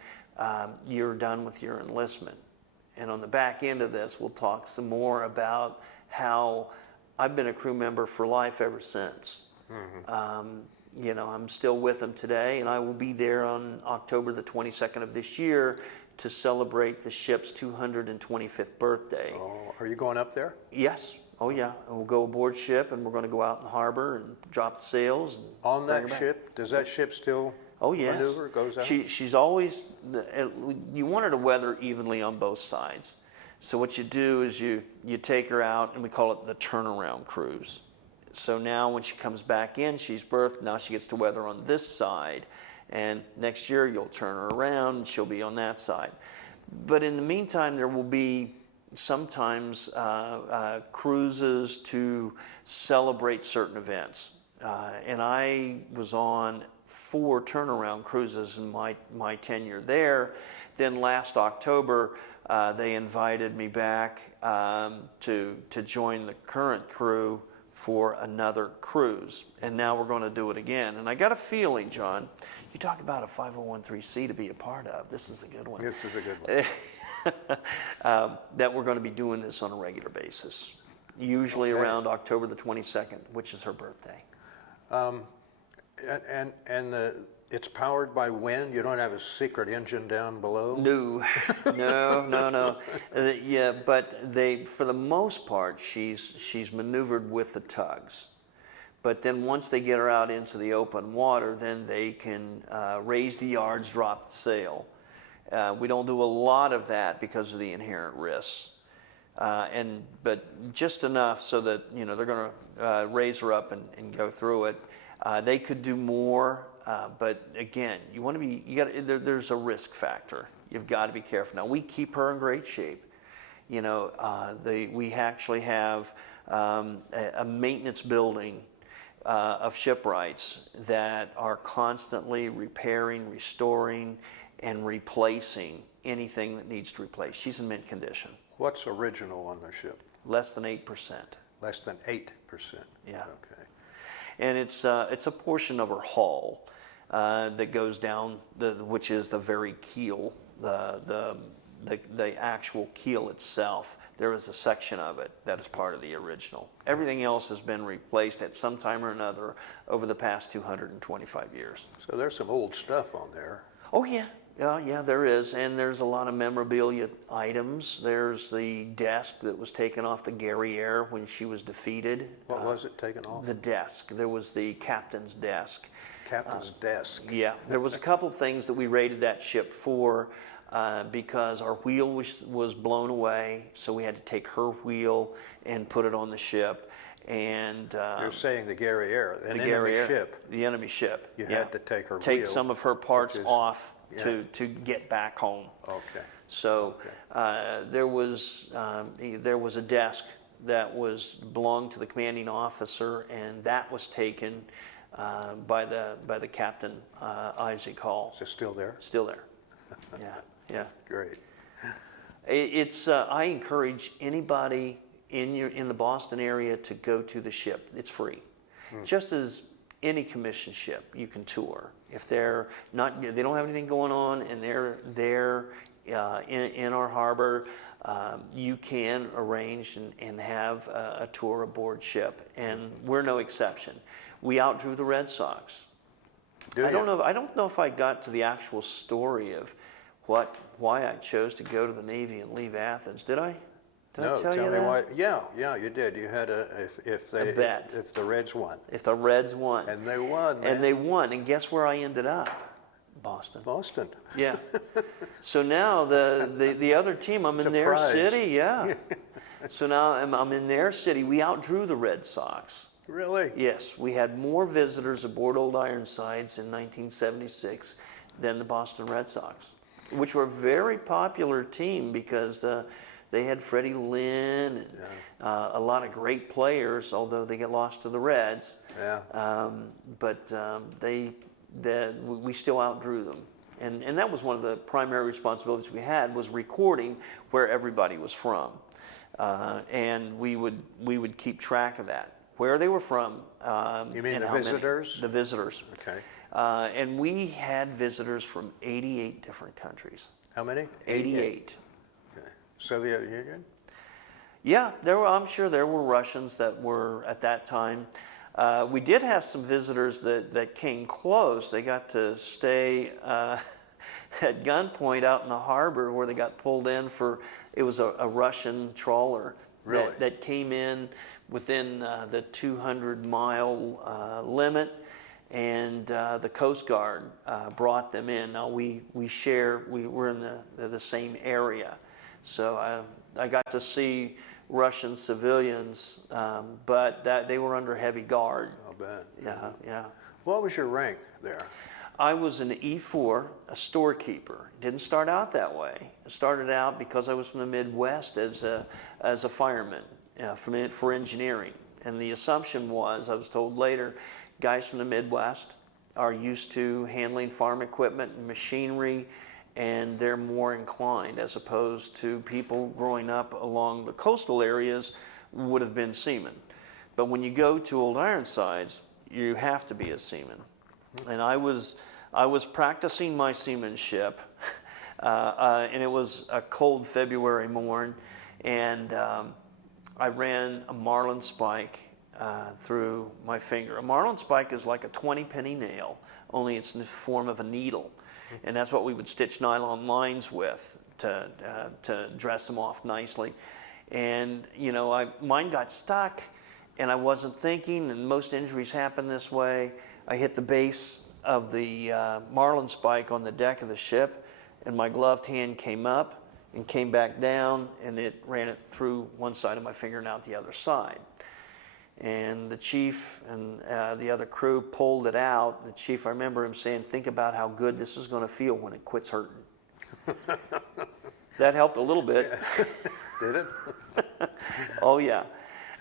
you're done with your enlistment. And on the back end of this, we'll talk some more about how I've been a crew member for life ever since. Mm-hmm. You know, I'm still with them today, and I will be there on October the 22nd of this year to celebrate the ship's 225th birthday. Oh, are you going up there? Yes. Oh, yeah. And we'll go aboard ship, and we're going to go out in the harbor and drop the sails. And on that ship? Does that ship still maneuver, goes out? She's always, you want her to weather evenly on both sides. So what you do is you take her out, and we call it the turnaround cruise. So now when she comes back in, she's berthed. Now she gets to weather on this side. And next year you'll turn her around and she'll be on that side. But in the meantime, there will be sometimes cruises to celebrate certain events. And I was on 4 turnaround cruises in my tenure there. Then last October, they invited me back to join the current crew for another cruise, and now we're going to do it again. And I got a feeling, John, you talk about a 501(c)(3) to be a part of. This is a good one. This is a good one. That we're going to be doing this on a regular basis, usually around October the 22nd, which is her birthday. It's powered by wind? You don't have a secret engine down below? No. Yeah, but for the most part, she's maneuvered with the tugs. But then once they get her out into the open water, then they can raise the yards, drop the sail. We don't do a lot of that because of the inherent risks. But just enough so that, you know, they're going to raise her up and go through it. They could do more. But again, there's a risk factor. You've got to be careful. Now, we keep her in great shape. You know, we actually have a maintenance building of shipwrights that are constantly repairing, restoring, and replacing anything that needs to replace. She's in mint condition. What's original on the ship? Less than 8%. Less than 8%? Yeah. Okay. And it's a portion of her hull that goes down, which is the very keel, the actual keel itself. There is a section of it that is part of the original. Everything else has been replaced at some time or another over the past 225 years. So there's some old stuff on there. Oh, yeah. Yeah, there is. And there's a lot of memorabilia items. There's the desk that was taken off the Guerriere when she was defeated. What was it taken off? The desk. There was the captain's desk. Captain's desk. Yeah, there was a couple things that we rated that ship for because our wheel was blown away, so we had to take her wheel and put it on the ship. And you're saying the Guerriere, the enemy ship. The enemy ship. You had to take her wheel. Take some of her parts off to get back home. Okay. So there was a desk that belonged to the commanding officer, and that was taken by the captain, Isaac Hall. Is it still there? Still there. Yeah. Great. It's I encourage anybody in the Boston area to go to the ship. It's free. Just as any commissioned ship you can tour. If they don't have anything going on and they're there in our harbor, you can arrange and have a tour aboard ship, and we're no exception. We outdrew the Red Sox. I don't know if I got to the actual story of why I chose to go to the Navy and leave Athens. Did I? No, I tell me that? why. Yeah, you did. You had if the Reds won. If the Reds won. And they won. Man. And they won. And guess where I ended up? Boston. Boston. Yeah. So now the other team, I'm in their city. Yeah. So now I'm in their city. We outdrew the Red Sox. Really? Yes, we had more visitors aboard Old Ironsides in 1976 than the Boston Red Sox, which were a very popular team because they had Freddie Lynn and a lot of great players, although they get lost to the Reds. Yeah. We still outdrew them. And that was one of the primary responsibilities we had, was recording where everybody was from. And we would keep track of that, where they were from. You mean and the how many. visitors? The visitors. Okay. And we had visitors from 88 different countries. How many? 88. Okay. Soviet Union? Yeah, I'm sure there were Russians that were at that time. We did have some visitors that came close. They got to stay at gunpoint out in the harbor where they got pulled in for, it was a Russian trawler Really? that came in within the 200-mile limit, and the Coast Guard brought them in. Now we were in the same area, so I got to see Russian civilians, but they were under heavy guard. I'll bet. Yeah, yeah. What was your rank there? I was an E4, a storekeeper. Didn't start out that way. I started out because I was from the Midwest as a fireman for engineering. And the assumption was, I was told later, guys from the Midwest are used to handling farm equipment and machinery, and they're more inclined, as opposed to people growing up along the coastal areas would have been seamen. But when you go to Old Ironsides, you have to be a seaman. And I was practicing my seamanship, and it was a cold February morn, and I ran a marlin spike through my finger. A marlin spike is like a 20-penny nail, only it's in the form of a needle. And that's what we would stitch nylon lines with to dress them off nicely. And, you know, mine got stuck, and I wasn't thinking, and most injuries happen this way. I hit the base of the marlin spike on the deck of the ship, and my gloved hand came up and came back down, and it ran it through one side of my finger and out the other side. And the chief and the other crew pulled it out. The chief, I remember him saying, "Think about how good this is going to feel when it quits hurting." That helped a little bit. Did it? Oh, yeah.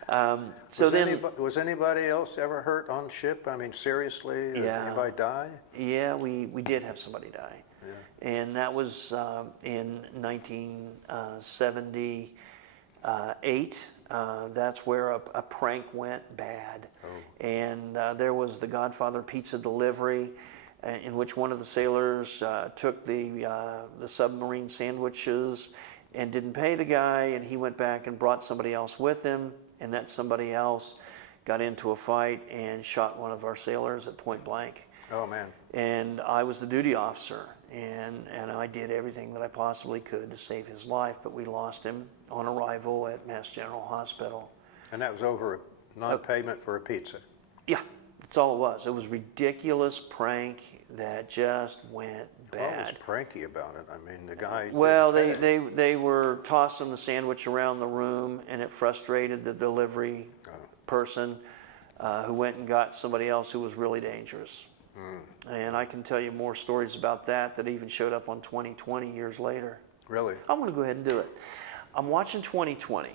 Was anybody else ever hurt on ship? I mean, seriously? Yeah. Anybody die? Yeah, we did have somebody die. Yeah. And that was in 1978. That's where a prank went bad. Oh. And there was the Godfather pizza delivery, in which one of the sailors took the submarine sandwiches and didn't pay the guy, and he went back and brought somebody else with him, and that somebody else got into a fight and shot one of our sailors at point blank. Oh, man. And I was the duty officer, and I did everything that I possibly could to save his life, but we lost him on arrival at Mass General Hospital. And that was over a non-payment for a pizza? Yeah, that's all it was. It was a ridiculous prank that just went bad. What was pranky about it? I mean, the guy... Well, they were tossing the sandwich around the room, and it frustrated the delivery person who went and got somebody else who was really dangerous. And I can tell you more stories about that even showed up on 2020 years later. Really? I'm going to go ahead and do it. I'm watching 2020,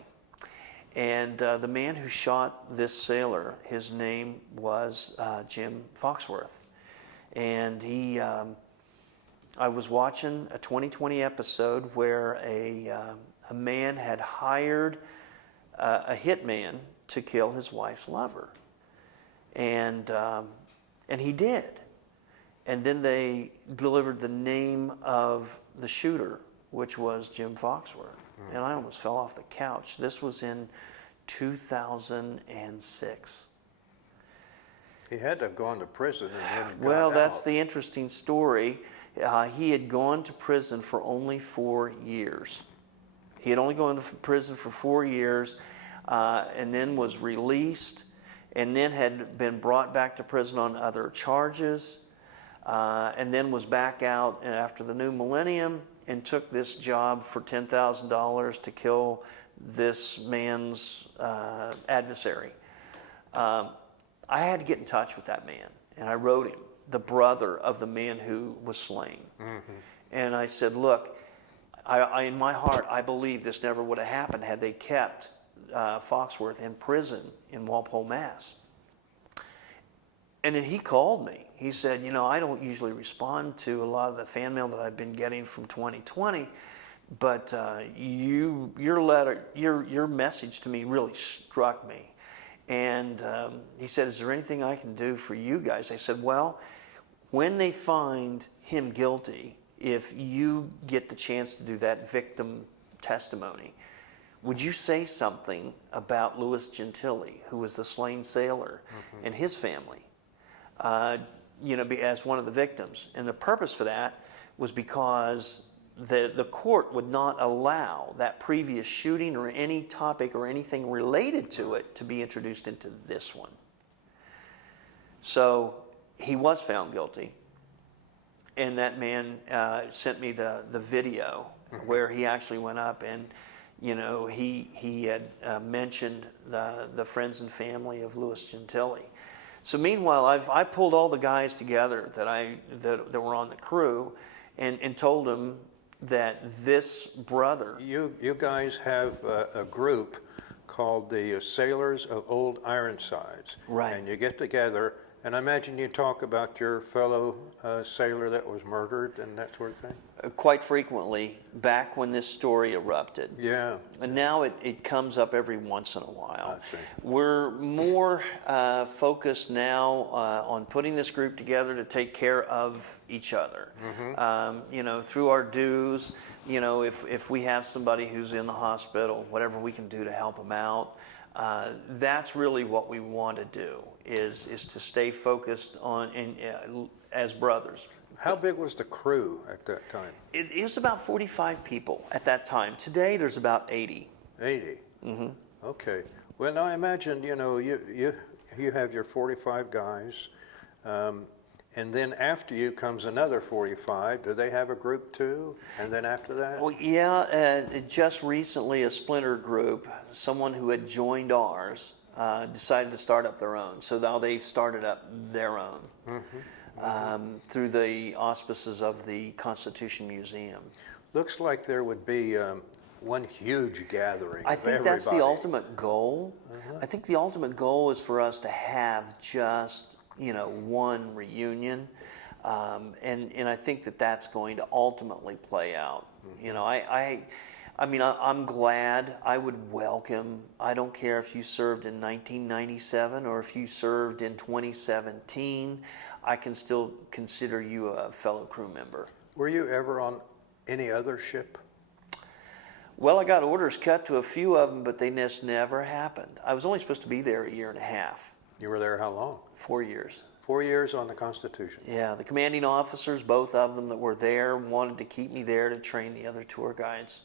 and the man who shot this sailor, his name was Jim Foxworth. And I was watching a 2020 episode where a man had hired a hitman to kill his wife's lover. And he did. And then they delivered the name of the shooter, which was Jim Foxworth. And I almost fell off the couch. This was in 2006. He had to have gone to prison and then got Well, out. that's the interesting story. He had gone to prison for only 4 years. He had only gone to prison for 4 years, and then was released, and then had been brought back to prison on other charges, and then was back out after the new millennium and took this job for $10,000 to kill this man's adversary. I had to get in touch with that man, and I wrote him, the brother of the man who was slain. And I said, look, in my heart, I believe this never would have happened had they kept Foxworth in prison in Walpole, Mass. And then he called me. He said, you know, I don't usually respond to a lot of the fan mail that I've been getting from 2020, but your letter, your message to me really struck me. And he said, is there anything I can do for you guys? I said, well, when they find him guilty, if you get the chance to do that victim testimony, would you say something about Louis Gentili, who was the slain sailor, and his family? You know, as one of the victims. And the purpose for that was because the court would not allow that previous shooting or any topic or anything related to it to be introduced into this one. So he was found guilty. And that man sent me the video where he actually went up and, you know, he had mentioned the friends and family of Louis Gentili. So meanwhile, I pulled all the guys together that were on the crew and told them that this brother... You guys have a group called the Sailors of Old Ironsides. Right. And you get together, and I imagine you talk about your fellow sailor that was murdered and that sort of thing? Quite frequently, back when this story erupted. Yeah. And now it comes up every once in a while. I see. We're more focused now on putting this group together to take care of each other. You know, through our dues, you know, if we have somebody who's in the hospital, whatever we can do to help them out, that's really what we want to do, is to stay focused on, as brothers. How big was the crew at that time? It was about 45 people at that time. Today, there's about 80. 80? Okay. Well, now I imagine, you know, you have your 45 guys, and then after you comes another 45. Do they have a group too? And then after that? Well, yeah, just recently a splinter group, someone who had joined ours, decided to start up their own. So now they've started up their own. Through the auspices of the Constitution Museum. Looks like there would be one huge gathering. I think that's the ultimate goal. I think the ultimate goal is for us to have just, you know, one reunion, and I think that that's going to ultimately play out. You know, I mean, I'm glad. I would welcome. I don't care if you served in 1997 or if you served in 2017. I can still consider you a fellow crew member. Were you ever on any other ship? Well, I got orders cut to a few of them, but they just never happened. I was only supposed to be there a year and a half. You were there how long? 4 years. 4 years on the Constitution. Yeah, the commanding officers, both of them that were there, wanted to keep me there to train the other tour guides.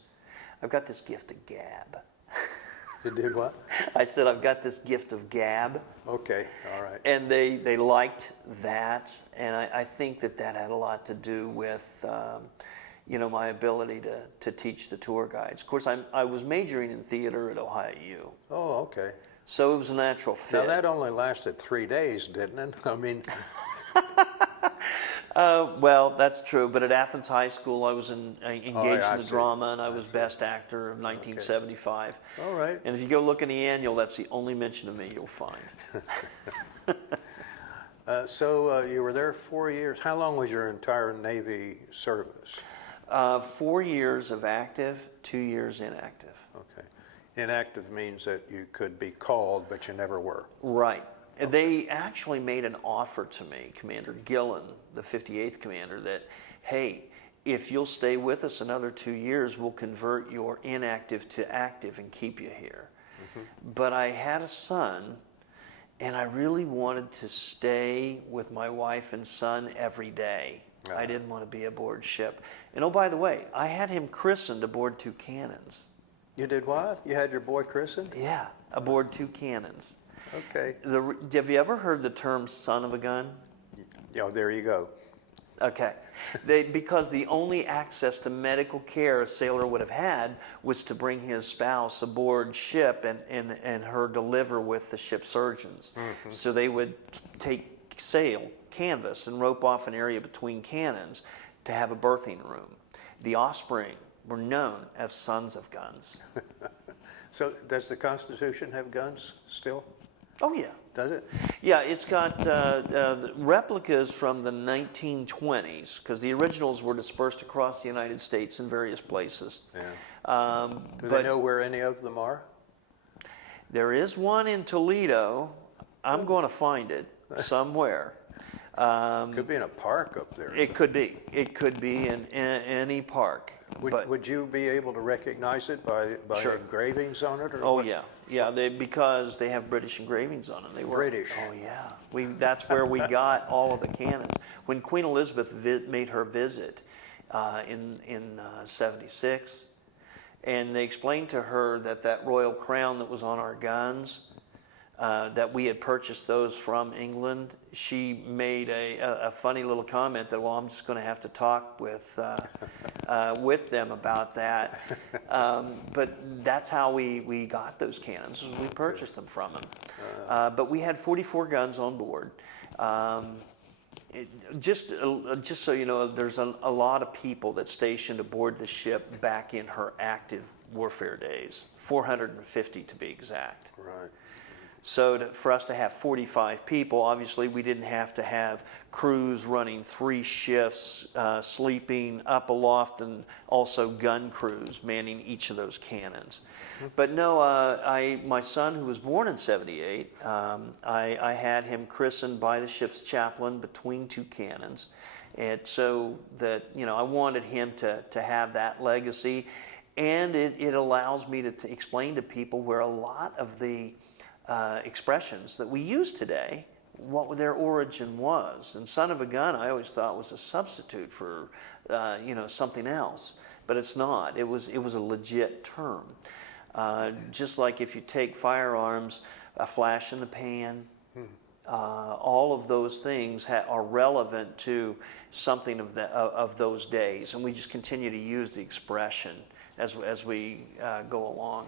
I've got this gift of gab. You did what? I said, I've got this gift of gab. Okay, all right. And they liked that, and I think that had a lot to do with, you know, my ability to teach the tour guides. Of course, I was majoring in theater at Ohio U. Oh, okay. So it was a natural fit. Now that only lasted 3 days, didn't it? I mean... Well, that's true, but at Athens High School, I was engaged in the see. drama, and I was best actor of 1975. All right. And if you go look in the annual, that's the only mention of me you'll find. So you were there 4 years. How long was your entire Navy service? 4 years of active, 2 years inactive. Okay. Inactive means that you could be called, but you never were. Right. They actually made an offer to me, Commander Gillen, the 58th commander, that, hey, if you'll stay with us another 2 years, we'll convert your inactive to active and keep you here. But I had a son, and I really wanted to stay with my wife and son every day. I didn't want to be aboard ship. And oh, by the way, I had him christened aboard 2 cannons. You did what? You had your boy christened? Yeah, aboard 2 cannons. Okay. Have you ever heard the term son of a gun? Yeah, there you go. Okay. Because the only access to medical care a sailor would have had was to bring his spouse aboard ship and her deliver with the ship surgeons. Mm-hmm. So they would take sail, canvas, and rope off an area between cannons to have a birthing room. The offspring were known as sons of guns. So does the Constitution have guns still? Oh, yeah. Does it? Yeah, it's got replicas from the 1920s, because the originals were dispersed across the United States in various places. Yeah. Do they know where any of them are? There is one in Toledo. I'm going to find it somewhere. Could be in a park up there. It could be. It could be in any park. Would you be able to recognize it by Sure. engravings on it? Or Oh, what? yeah. Yeah, because they have British engravings on them. They were, British. Oh, yeah. That's where we got all of the cannons. When Queen Elizabeth made her visit in 76, and they explained to her that royal crown that was on our guns, that we had purchased those from England, she made a funny little comment that, well, I'm just going to have to talk with them about that. But that's how we got those cannons. We purchased them from them. But we had 44 guns on board. Just so you know, there's a lot of people that stationed aboard the ship back in her active warfare days, 450 to be exact. Right. So for us to have 45 people, obviously we didn't have to have crews running 3 shifts, sleeping up aloft, and also gun crews manning each of those cannons. But no, my son, who was born in 78, I had him christened by the ship's chaplain between 2 cannons. And so that, I wanted him to have that legacy. And it allows me to explain to people where a lot of the expressions that we use today, what their origin was. And son of a gun, I always thought was a substitute for something else, but it's not. It was a legit term. Just like if you take firearms, a flash in the pan, all of those things are relevant to something of those days, and we just continue to use the expression as we go along.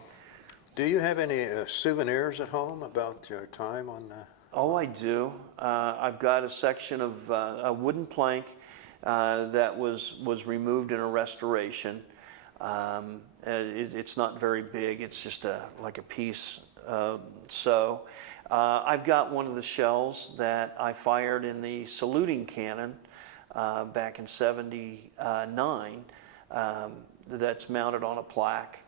Do you have any souvenirs at home about your time on the... Oh, I do. I've got a section of a wooden plank that was removed in a restoration. It's not very big. It's just like a piece. I've got one of the shells that I fired in the saluting cannon back in '79. That's mounted on a plaque.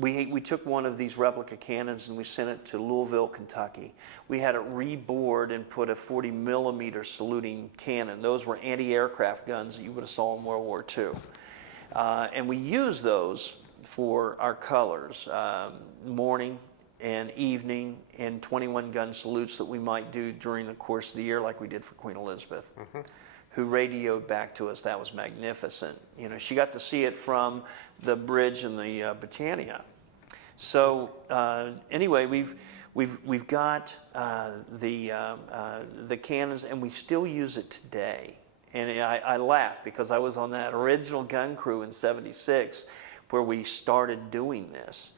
We took one of these replica cannons and we sent it to Louisville, Kentucky. We had it rebored and put a 40 millimeter saluting cannon. Those were anti-aircraft guns that you would have saw in World War II. And we used those for our colors, morning and evening, and 21 gun salutes that we might do during the course of the year, like we did for Queen Elizabeth. Mm-hmm. Who radioed back to us. That was magnificent. She got to see it from the bridge in the Britannia. So anyway, we've got the cannons, and we still use it today. And I laugh because I was on that original gun crew in '76 where we started doing this,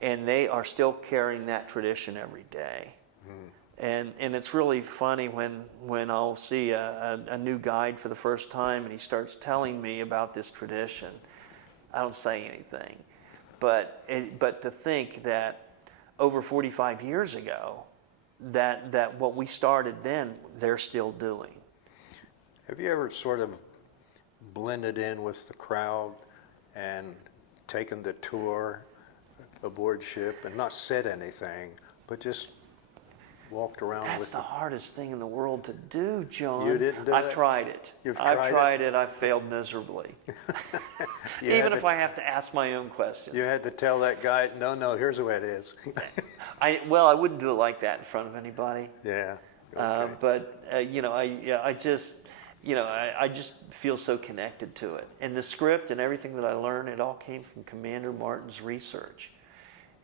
and they are still carrying that tradition every day. And it's really funny when I'll see a new guide for the first time and he starts telling me about this tradition. I don't say anything. But to think that over 45 years ago, that what we started then, they're still doing. Have you ever sort of blended in with the crowd and taken the tour aboard ship and not said anything, but just walked around? That's the hardest thing in the world to do, John. You didn't do I've that? tried it. I've tried it. I've failed miserably. Even if I have to ask my own questions. You had to tell that guy, no, here's the way it is. I wouldn't do it like that in front of anybody. Yeah. Okay. I just feel so connected to it. And the script and everything that I learned, it all came from Commander Martin's research.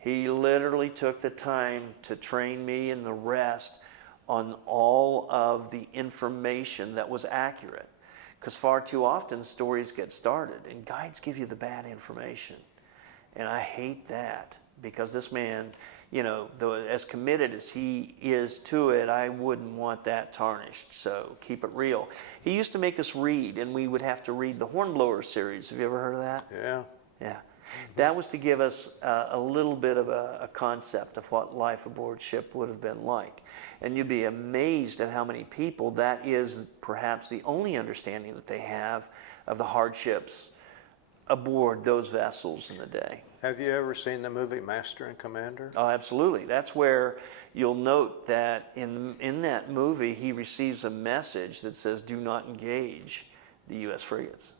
He literally took the time to train me and the rest on all of the information that was accurate. Because far too often stories get started and guides give you the bad information. And I hate that, because this man, you know, though as committed as he is to it, I wouldn't want that tarnished. So keep it real. He used to make us read, and we would have to read the Hornblower series. Have you ever heard of that? Yeah. Yeah. That was to give us a little bit of a concept of what life aboard ship would have been like. And you'd be amazed at how many people that is perhaps the only understanding that they have of the hardships aboard those vessels in the day. Have you ever seen the movie Master and Commander? Oh, absolutely. That's where you'll note that in that movie, he receives a message that says, do not engage the U.S. frigates.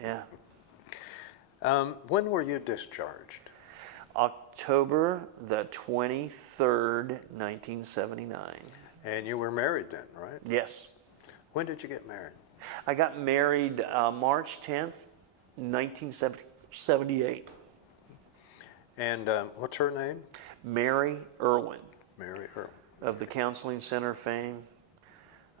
Yeah. When were you discharged? October the 23rd, 1979. And you were married then, right? Yes. When did you get married? I got married March 10th, 1978. And what's her name? Mary Irwin. Mary Irwin. Of the Counseling Center fame,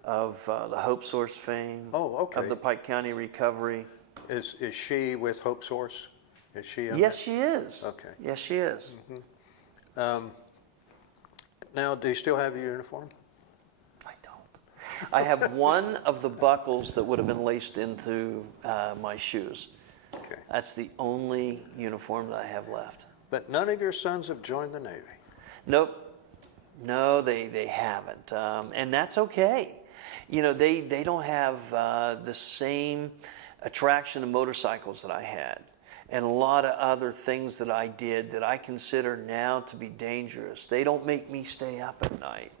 of the Hope Source fame, Oh, okay. of the Pike County Recovery. Is she with Hope Source? Is she on Yes, she is. Okay. Yes, she is. Now, do you still have your uniform? I don't. I have one of the buckles that would have been laced into my shoes. Okay. That's the only uniform that I have left. But none of your sons have joined the Navy. Nope. No, they haven't. And that's okay. You know, they don't have the same attraction to motorcycles that I had, and a lot of other things that I did that I consider now to be dangerous. They don't make me stay up at night.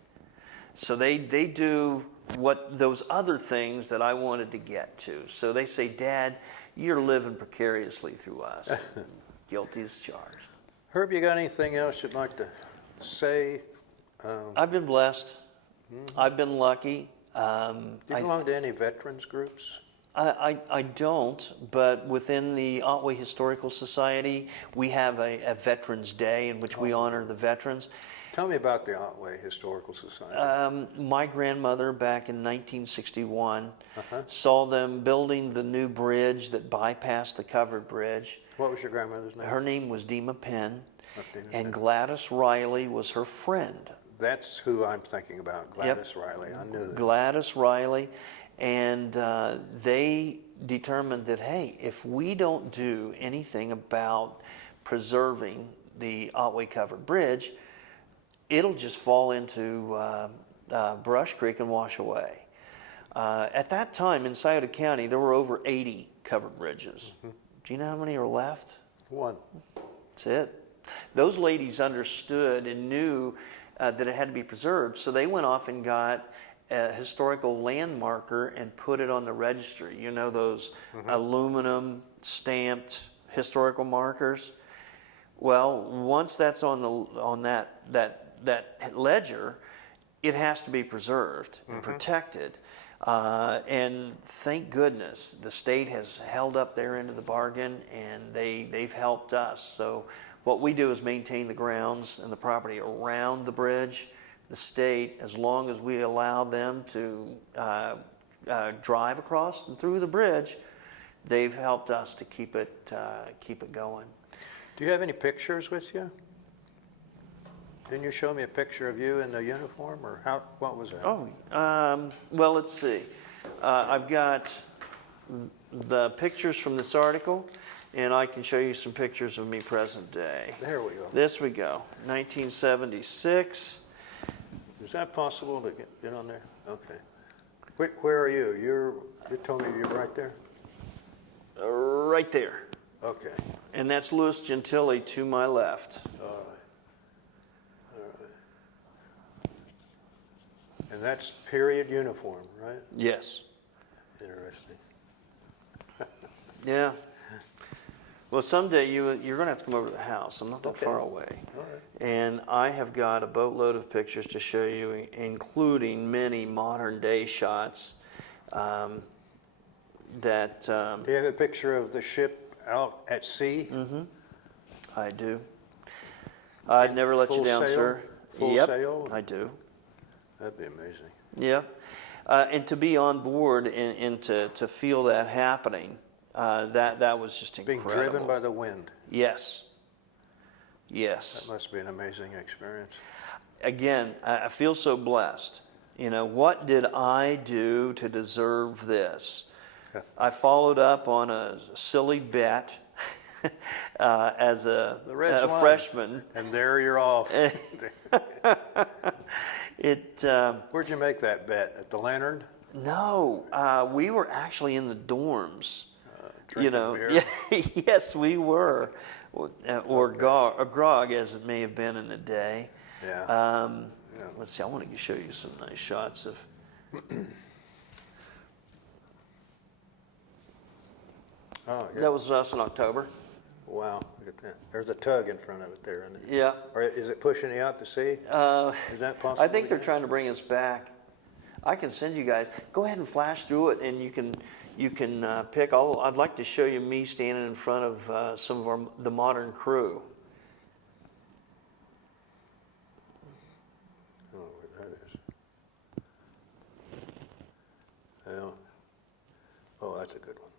So they do what those other things that I wanted to get to. So they say, Dad, you're living precariously through us. Guilty as charged. Herb, you got anything else you'd like to say? I've been blessed. I've been lucky. Do you belong to any veterans groups? I don't, but within the Otway Historical Society, we have a Veterans Day in which we honor the veterans. Tell me about the Otway Historical Society. My grandmother, back in 1961, saw them building the new bridge that bypassed the covered bridge. What was your grandmother's name? Her name was Dema Penn, Dema and Penn. Gladys Riley was her friend. That's who I'm thinking about, Gladys Riley. I knew that. Gladys Riley. And they determined that, hey, if we don't do anything about preserving the Otway Covered Bridge, it'll just fall into Brush Creek and wash away. At that time in Scioto County, there were over 80 covered bridges. Do you know how many are left? One. That's it. Those ladies understood and knew that it had to be preserved, so they went off and got a historical landmarker and put it on the registry. You know, those aluminum stamped historical markers. Well, once that's on that ledger, it has to be preserved and protected. And thank goodness the state has held up their end of the bargain, and they've helped us. So what we do is maintain the grounds and the property around the bridge. The state, as long as we allow them to drive across and through the bridge, they've helped us to keep it going. Do you have any pictures with you? Didn't you show me a picture of you in the uniform, or what was that? Oh, well, let's see. I've got the pictures from this article, and I can show you some pictures of me present day. There we go. This we go, 1976. Is that possible to get on there? Okay. Where are you? You told me you're right there? Right there. Okay. And that's Louis Gentili to my left. All right. All right. And that's period uniform, right? Yes. Interesting. Yeah. Well, someday you're going to have to come over to the house. I'm not that far away. All right. And I have got a boatload of pictures to show you, including many modern day shots that... Do you have a picture of the ship out at sea? I do. I'd never let you Full down, sail? sir. Full Yep, sail? I do. That'd be amazing. Yeah. And to be on board and to feel that happening, that was just incredible. Being driven by the wind. Yes. Yes. That must be an amazing experience. Again, I feel so blessed. You know, what did I do to deserve this? Yeah. I followed up on a silly bet as a freshman. And there you're off. Where'd you make that bet? At the Lantern? No, we were actually in the dorms. Drinking beer? Yeah, yes, we were, or grog, as it may have been in the day. Yeah. Let's see. I want to show you some nice shots of. Oh, yeah. That was us in October. Wow, look at that. There's a tug in front of it there. Isn't it? Yeah. Or is it pushing you out to sea? Is that possible? I think they're trying to bring us back. I can send you guys. Go ahead and flash through it, and you can pick. I'd like to show you me standing in front of some of the modern crew. Oh, that is. Yeah. Oh, that's a good one.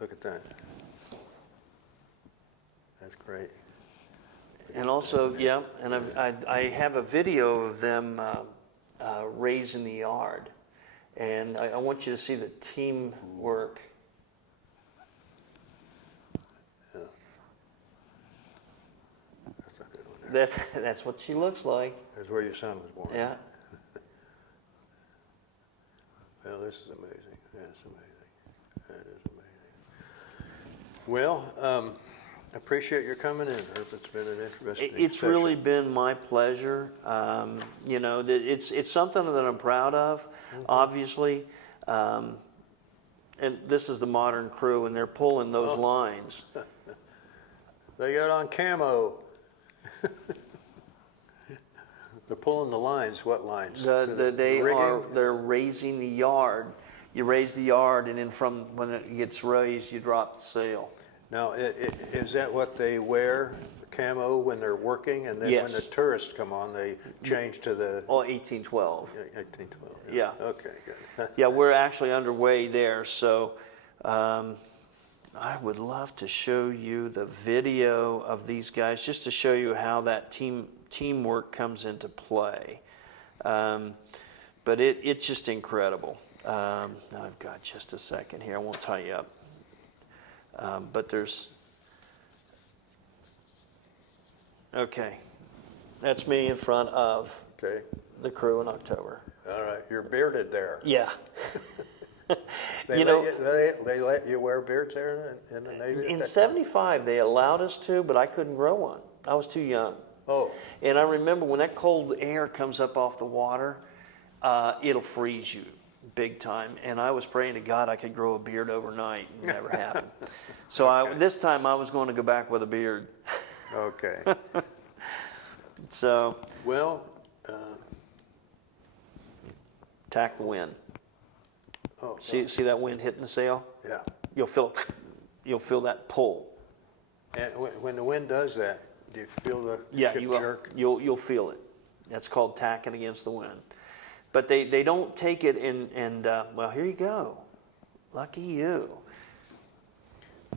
Look at that. That's great. And also, yeah, and I have a video of them raising the yard, and I want you to see the teamwork. Yeah. That's a good one there. That's what she looks like. There's where your son was born. Yeah. Well, this is amazing. That's amazing. That is amazing. Well, I appreciate your coming in, Herb. It's been an interesting It's session. really been my pleasure. You know, it's something that I'm proud of, obviously. And this is the modern crew, and they're pulling those lines. They got on camo. They're pulling the lines. What lines? They're raising the yard. You raise the yard, and then when it gets raised, you drop the sail. Now, is that what they wear, the camo, when they're working? And then Yes. when the tourists come on, they change to the 1812. 1812. Yeah. Okay, good. Yeah, we're actually underway there. So I would love to show you the video of these guys, just to show you how that teamwork comes into play. But it's just incredible. Now I've got just a second here. I won't tie you up. But there's, okay, that's me in front of Okay. the crew in October. All right. You're bearded there. Yeah. They let you wear beards there in the Navy? In 75, they allowed us to, but I couldn't grow one. I was too young. Oh. And I remember when that cold air comes up off the water, it'll freeze you big time. And I was praying to God I could grow a beard overnight. It never happened. So Okay. this time I was going to go back with a beard. Okay. So Well, tack the wind. oh, See that wind hitting the sail? yeah. You'll feel that pull. And when the wind does that, do you feel the Yeah, ship you will. jerk? You'll feel it. That's called tacking against the wind. But they don't take it and well, here you go. Lucky you.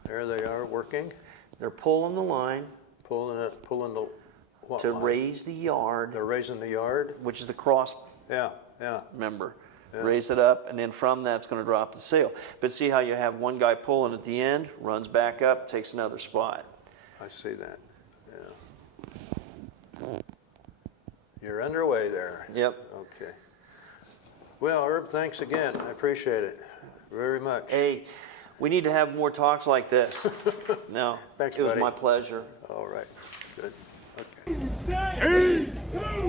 There they are working, They're pulling the line pulling the what to line? raise the yard, They're raising the yard. which is the cross Yeah, yeah. member. Yeah. Raise it up, and then from that, it's going to drop the sail. But see how you have one guy pulling at the end, runs back up, takes another spot. I see that. Yeah. You're underway there. Yep. Okay. Well, Herb, thanks again. I appreciate it very much. Hey, we need to have more talks like this. No, Thanks, it was buddy. my pleasure. All right. Good. Okay.